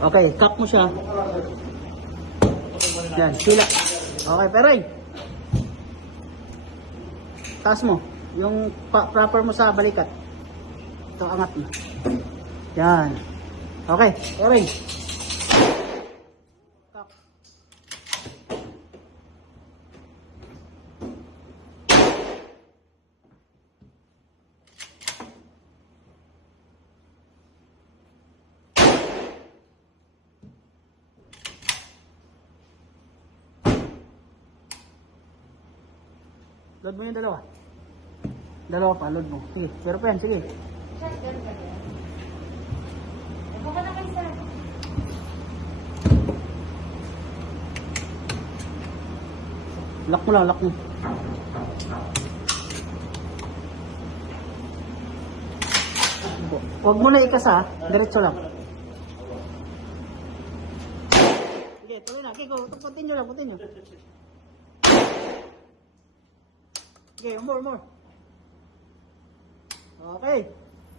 Okay, cock mo siya. Yan, sila. Okay, peray. Taas mo. Yung proper mo sa balikat. Ito, angat mo. Yan. Okay, peray. Cock. Load mo yung dalawa. Dalawa pa, load mo. Sige, pero pa yan, sige. Shotgun ka din. Baka na kayo sa... Lock mo lang, lock mo. Huwag mo na ikasa, diretso lang. Sige, tuloy na. Sige, continue lang, continue. Okay, more. Okay.